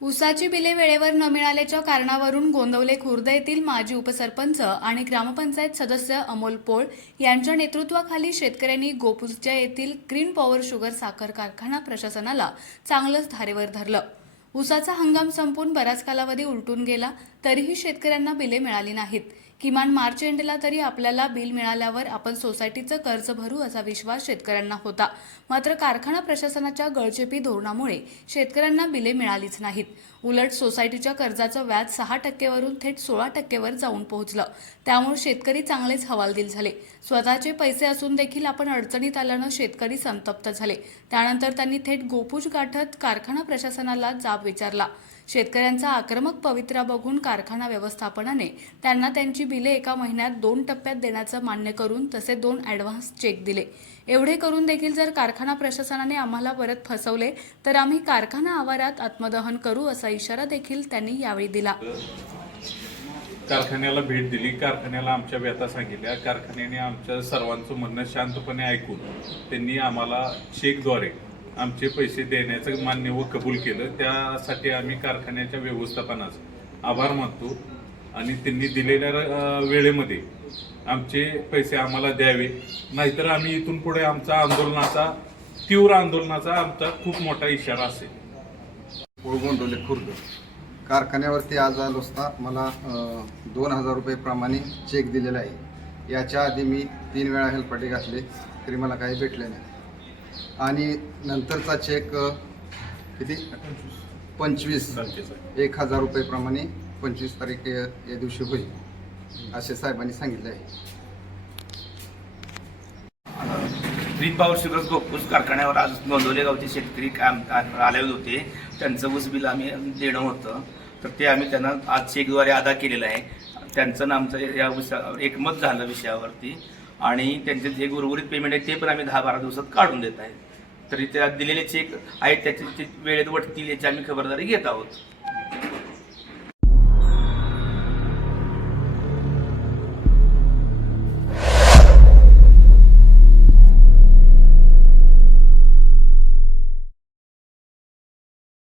ऊसाची बिले वेळेवर न मिळाल्याच्या कारणावरून गोंदवले खुर्द येथील माजी उपसरपंच आणि ग्रामपंचायत सदस्य अमोल पोळ यांच्या नेतृत्वाखाली शेतकऱ्यांनी गोपुजच्या येथील ग्रीन पॉवर शुगर साखर कारखाना प्रशासनाला चांगलंच धारेवर धरलं. ऊसाचा हंगाम संपून बराच कालावधी उलटून गेला तरीही शेतकऱ्यांना बिले मिळाली नाहीत. किमान मार्च एंडला तरी आपल्याला बिल मिळाल्यावर आपण सोसायटीचं कर्ज भरू असा विश्वास शेतकऱ्यांना होता. मात्र कारखाना प्रशासनाच्या गळचेपी धोरणामुळे शेतकऱ्यांना बिले मिळालीच नाहीत. उलट सोसायटीच्या कर्जाचं व्याज सहा टक्केवरून थेट सोळा टक्केवर जाऊन पोहोचलं. त्यामुळे शेतकरी चांगलेच हवालदिल झाले. स्वतःचे पैसे असून देखील आपण अडचणीत आल्यानं शेतकरी संतप्त झाले. त्यानंतर त्यांनी थेट गोपूज गाठत कारखाना प्रशासनाला जाब विचारला. शेतकऱ्यांचा आक्रमक पवित्रा बघून कारखाना व्यवस्थापनाने त्यांना त्यांची बिले एका महिन्यात दोन टप्प्यात देण्याचं मान्य करून तसे दोन ॲडव्हान्स चेक दिले. एवढे करून देखील जर कारखाना प्रशासनाने आम्हाला परत फसवले तर आम्ही कारखाना आवारात आत्मदहन करू असा इशारा देखील त्यांनी यावेळी दिला. कारखान्याला भेट दिली. कारखान्याला आमच्या व्यथा सांगितल्या. कारखान्याने आमच्या सर्वांचं म्हणणं शांतपणे ऐकून त्यांनी आम्हाला चेकद्वारे आमचे पैसे देण्याचं मान्य व कबूल केलं. त्यासाठी आम्ही कारखान्याच्या व्यवस्थापनास आभार मानतो आणि त्यांनी दिलेल्या वेळेमध्ये आमचे पैसे आम्हाला द्यावे. नाहीतर आम्ही इथून पुढे आमचा आंदोलनाचा तीव्र आंदोलनाचा आमचा खूप मोठा इशारा असेल. गोंडोले खुर्द. कारखान्यावरती आज आलो असता मला दोन हजार रुपये प्रमाणे चेक दिलेला आहे. याच्या आधी मी तीन वेळा हेल्पाटे घातले तरी मला काही भेटले नाही. आणि नंतरचा चेक किती? पंचवीस. एक हजार रुपये प्रमाणे पंचवीस तारीख या दिवशी होईल असे साहेबांनी सांगितले आहे. ग्रीन पॉवर शुगर गोपूस कारखान्यावर आज गोंदवले गावचे शेतकरी काम आले होते. त्यांचं ऊस बिल आम्ही देणं होतं. तर ते आम्ही त्यांना आज चेकद्वारे अदा केलेलं आहे. त्यांचं आमचं या विषयावर एकमत झालं विषयावरती. आणि त्यांचे जे उर्वरित पेमेंट आहे ते पण आम्ही दहा बारा दिवसात काढून देत आहे. तरी त्या दिलेले चेक आहेत त्याचे ते वेळेत वटतील याची आम्ही खबरदारी घेत आहोत.